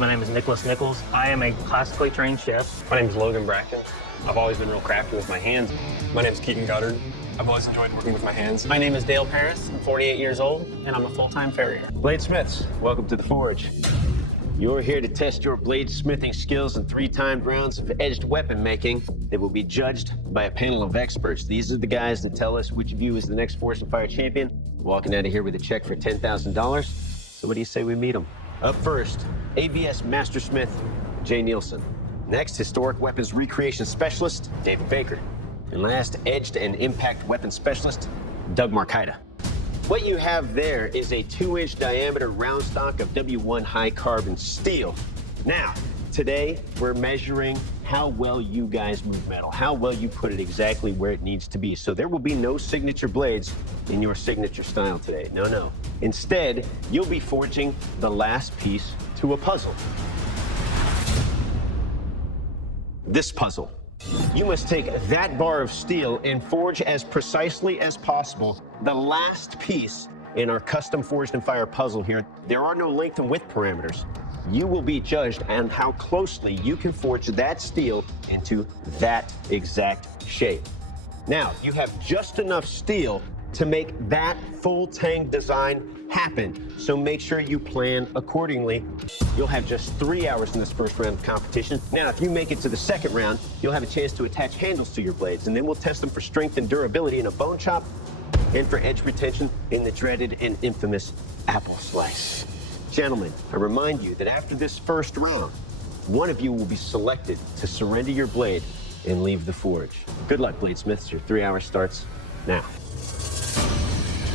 My name is Nicholas Nichols. I am a classically trained chef. My name is Logan Bracken. I've always been real crafty with my hands. My name is Keaton Goddard. I've always enjoyed working with my hands. My name is Dale Paris. I'm 48 years old, and I'm a full-time farrier. Bladesmiths, welcome to the Forge. You're here to test your bladesmithing skills in 3 timed rounds of edged weapon making that will be judged by a panel of experts. These are the guys that tell us which of you is the next Forge and Fire champion. Walking out of here with a check for $10,000. So what do you say we meet them? Up first, ABS Mastersmith, Jay Nielsen. Next, Historic Weapons Recreation Specialist, David Baker. And last, Edged and Impact Weapon Specialist, Doug Markida. What you have there is a 2-inch diameter round stock of W1 high carbon steel. Now, today we're measuring how well you guys move metal, how well you put it exactly where it needs to be. So there will be no signature blades in your signature style today. No, no. Instead, you'll be forging the last piece to a puzzle. This puzzle. You must take that bar of steel and forge as precisely as possible the last piece in our custom Forged and Fire puzzle here. There are no length and width parameters. You will be judged on how closely you can forge that steel into that exact shape. Now, you have just enough steel to make that full tang design happen. So make sure you plan accordingly. You'll have just 3 hours in this first round of competition. Now, if you make it to the second round, you'll have a chance to attach handles to your blades, and then we'll test them for strength and durability in a bone chop and for edge retention in the dreaded and infamous apple slice. Gentlemen, I remind you that after this first round, one of you will be selected to surrender your blade and leave the forge. Good luck, bladesmiths. Your 3 hour starts now.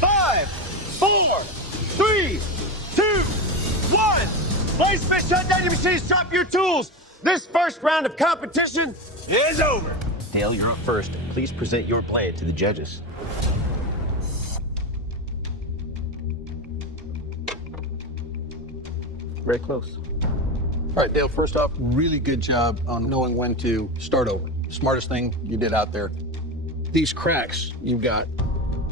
5, 4, 3, 2, 1. Bladesmiths, shut down your machines, drop your tools. This first round of competition is over. Dale, you're up first. Please present your blade to the judges. Very close. All right, Dale, first off, really good job on knowing when to start over. Smartest thing you did out there. These cracks you've got,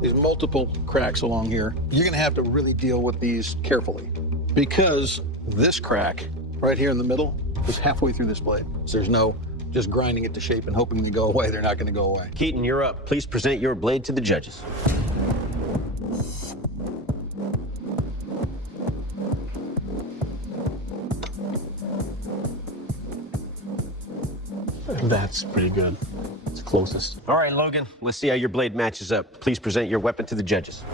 these multiple cracks along here, you're gonna have to really deal with these carefully because this crack right here in the middle is halfway through this blade. So there's no just grinding it to shape and hoping they go away. They're not gonna go away. Keaton, you're up. Please present your blade to the judges. That's pretty good. It's closest. All right, Logan, let's see how your blade matches up. Please present your weapon to the judges.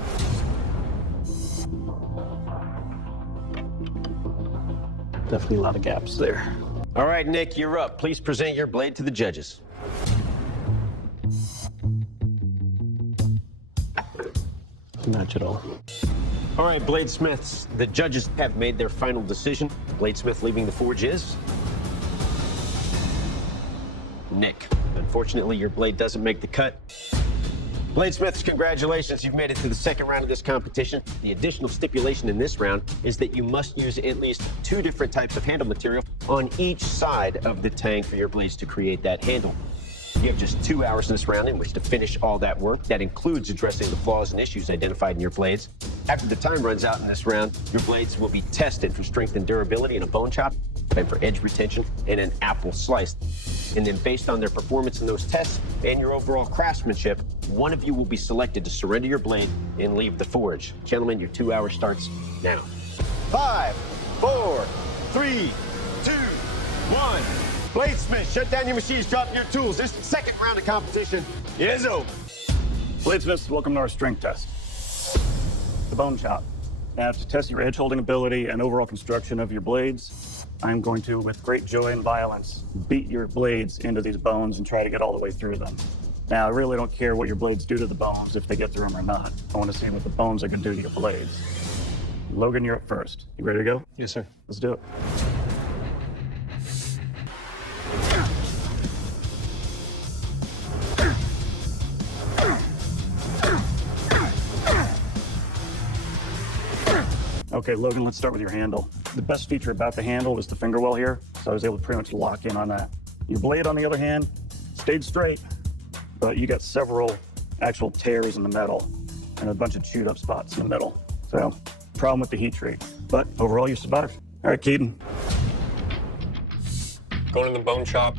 Definitely a lot of gaps there. All right, Nick, you're up. Please present your blade to the judges. Match it all. All right, bladesmiths, the judges have made their final decision. The bladesmith leaving the forge is Nick. Unfortunately, your blade doesn't make the cut. Bladesmiths, congratulations. You've made it to the second round of this competition. The additional stipulation in this round is that you must use at least 2 different types of handle material on each side of the tang for your blades to create that handle. You have just 2 hours in this round in which to finish all that work. That includes addressing the flaws and issues identified in your blades. After the time runs out in this round, your blades will be tested for strength and durability in a bone chop, and for edge retention in an apple slice. And then based on their performance in those tests and your overall craftsmanship, one of you will be selected to surrender your blade and leave the forge. Gentlemen, your 2 hour starts now. 5, 4, 3, 2, 1. Bladesmith, shut down your machines, drop your tools. This second round of competition is over. Bladesmiths, welcome to our strength test. The bone chop. Now, to test your edge holding ability and overall construction of your blades, I'm going to, with great joy and violence, beat your blades into these bones and try to get all the way through them. Now, I really don't care what your blades do to the bones, if they get through them or not. I want to see what the bones are going to do to your blades. Logan, you're up first. You ready to go? Yes, sir. Let's do it. Okay, Logan, let's start with your handle. The best feature about the handle was the finger well here, so I was able to pretty much lock in on that. Your blade, on the other hand, stayed straight, but you got several actual tears in the metal and a bunch of chewed up spots in the middle. So, problem with the heat treat. But overall, you survived. All right, Keaton. Going to the bone shop.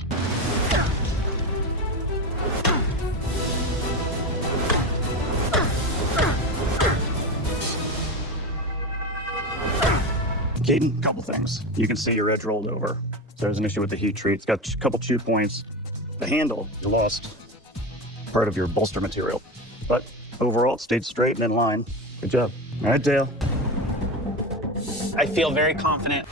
Keaton, couple things. You can see your edge rolled over. So there's an issue with the heat treat. It's got a couple chew points. The handle, you lost part of your bolster material. But overall, it stayed straight and in line. Good job. All right, Dale. I feel very confident.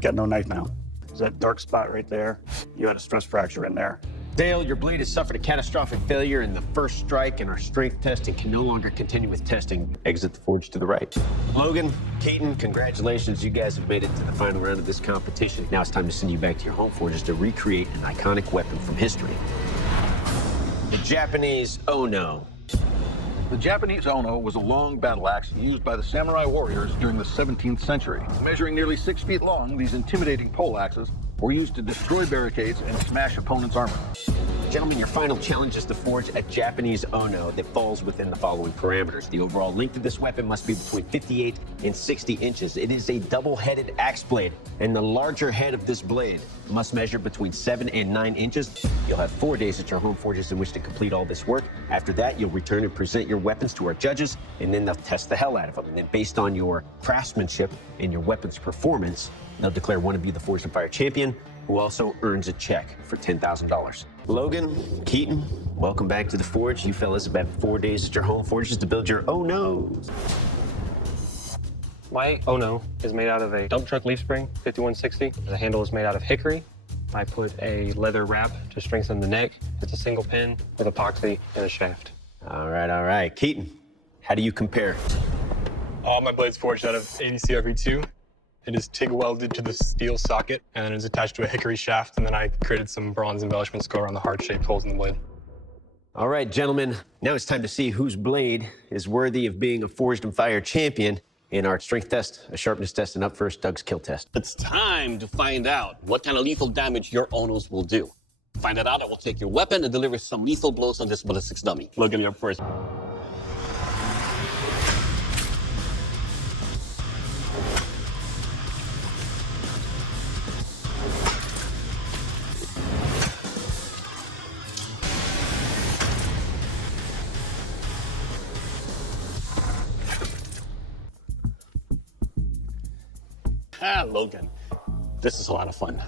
Got no knife now. There's that dark spot right there. You had a stress fracture in there. Dale, your blade has suffered a catastrophic failure in the first strike, and our strength testing can no longer continue with testing. Exit the forge to the right. Logan, Keaton, congratulations. You guys have made it to the final round of this competition. Now it's time to send you back to your home forges to recreate an iconic weapon from history. The Japanese Ono. The Japanese Ono was a long battle axe used by the samurai warriors during the 17th century. Measuring nearly 6 feet long, these intimidating pole axes were used to destroy barricades and smash opponents' armor. Gentlemen, your final challenge is to forge a Japanese Ono that falls within the following parameters. The overall length of this weapon must be between 58 and 60 inches. It is a double-headed axe blade, and the larger head of this blade must measure between 7 and 9 inches. You'll have 4 days at your home forges in which to complete all this work. After that, you'll return and present your weapons to our judges, and then they'll test the hell out of them. And then based on your craftsmanship and your weapon's performance, they'll declare one of you the Forged in Fire champion, who also earns a check for $10,000. Logan, Keaton, welcome back to the forge. You fellas have had 4 days at your home forges to build your Onos. My Ono is made out of a dump truck leaf spring, 5160. The handle is made out of hickory. I put a leather wrap to strengthen the neck. It's a single pin with epoxy and a shaft. All right. Keaton, how do you compare? All my blades forged out of 80 CRV2. It is TIG welded to the steel socket and then it's attached to a hickory shaft. And then I created some bronze embellishments to go around the heart-shaped holes in the blade. All right, gentlemen, now it's time to see whose blade is worthy of being a Forged in Fire champion in our strength test, a sharpness test, and up first, Doug's kill test. It's time to find out what kind of lethal damage your Onos will do. Find that out, I will take your weapon and deliver some lethal blows on this ballistics dummy. Logan, you're up first. Ah, Logan, this is a lot of fun.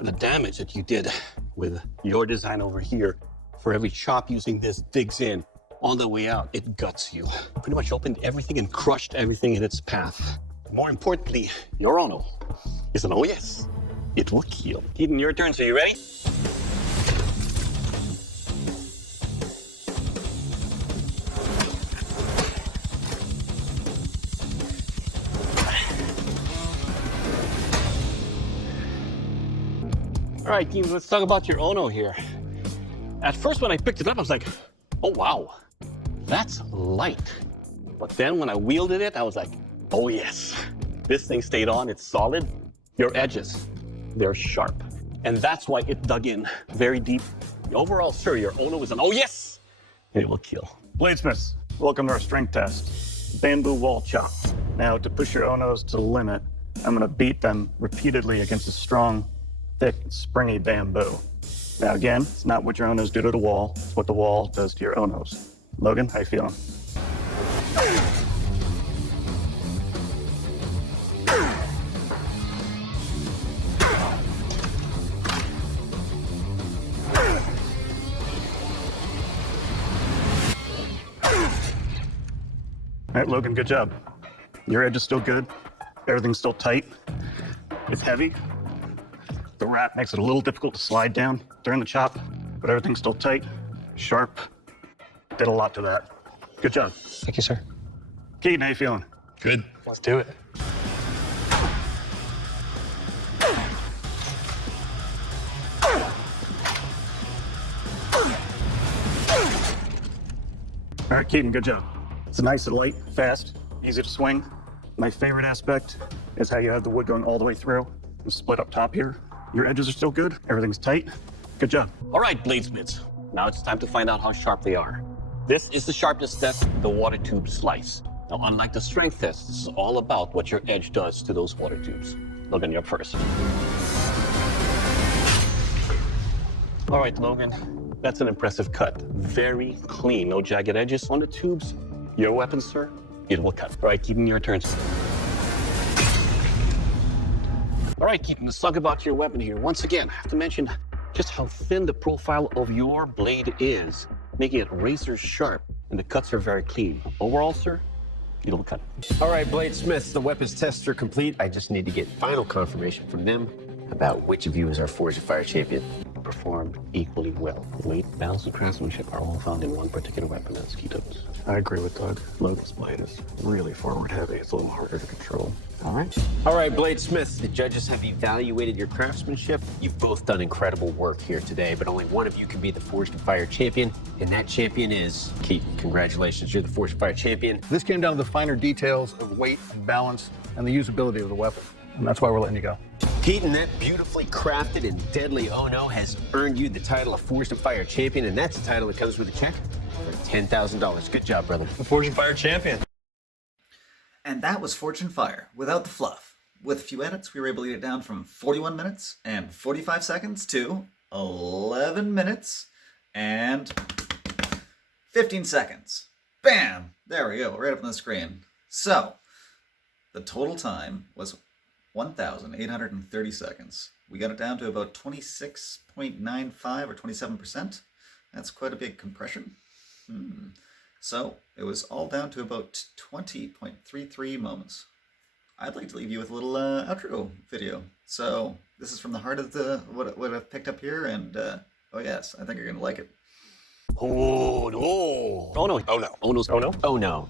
The damage that you did with your design over here, for every chop using this digs in. On the way out, it guts you. Pretty much opened everything and crushed everything in its path. More importantly, your Ono is an oh yes, it will kill. Keaton, your turn, so you ready? All right, team, let's talk about your Ono here. At first, when I picked it up, I was like, oh, wow, that's light. But then when I wielded it, I was like, oh, yes, this thing stayed on. It's solid. Your edges, they're sharp. And that's why it dug in very deep. Overall, sir, your Ono is an oh, yes, it will kill. Bladesmiths, welcome to our strength test. Bamboo wall chop. Now, to push your Onos to the limit, I'm gonna beat them repeatedly against a strong, thick, springy bamboo. Now again, it's not what your Onos do to the wall, it's what the wall does to your Onos. Logan, how you feeling? All right, Logan, good job. Your edge is still good. Everything's still tight. It's heavy. The wrap makes it a little difficult to slide down during the chop, but everything's still tight, sharp. Did a lot to that. Good job. Thank you, sir. Keaton, how you feeling? Good. Let's do it. All right, Keaton, good job. It's nice and light, fast, easy to swing. My favorite aspect is how you have the wood going all the way through. The split up top here. Your edges are still good. Everything's tight. Good job. All right, bladesmiths. Now it's time to find out how sharp they are. This is the sharpness test, the water tube slice. Now, unlike the strength test, this is all about what your edge does to those water tubes. Logan, you're up first. All right, Logan, that's an impressive cut. Very clean, no jagged edges on the tubes. Your weapon, sir, beautiful cut. All right, Keaton, your turn. All right, Keaton, let's talk about your weapon here. Once again, I have to mention just how thin the profile of your blade is, making it razor sharp, and the cuts are very clean. Overall, sir, beautiful cut. All right, Bladesmiths, the weapons tests are complete. I just need to get final confirmation from them about which of you is our Forged in Fire champion. Performed equally well. Weight, balance, and craftsmanship are all found in one particular weapon, that's Keaton's. I agree with Doug. Logan's blade is really forward heavy. It's a little harder to control. All right, Bladesmiths, the judges have evaluated your craftsmanship. You've both done incredible work here today, but only one of you can be the Forged in Fire champion, and that champion is Keaton. Congratulations, you're the Forged in Fire champion. This came down to the finer details of weight and balance and the usability of the weapon. And that's why we're letting you go. Keaton, that beautifully crafted and deadly Ono has earned you the title of Forged in Fire champion, and that's a title that comes with a check for $10,000. Good job, brother. The Forged in Fire champion. And that was Forged in Fire without the fluff. With a few edits, we were able to get it down from 41 minutes and 45 seconds to 11 minutes and 15 seconds. Bam! There we go, right up on the screen. So, the total time was 1,830 seconds. We got it down to about 26.95 or 27%. That's quite a big compression. So it was all down to about 20.33 moments. I'd like to leave you with a little outro video. So this is from the heart of what I've picked up here, and oh yes, I think you're gonna like it. Oh no! Oh no! Oh no. Oh no! Oh no.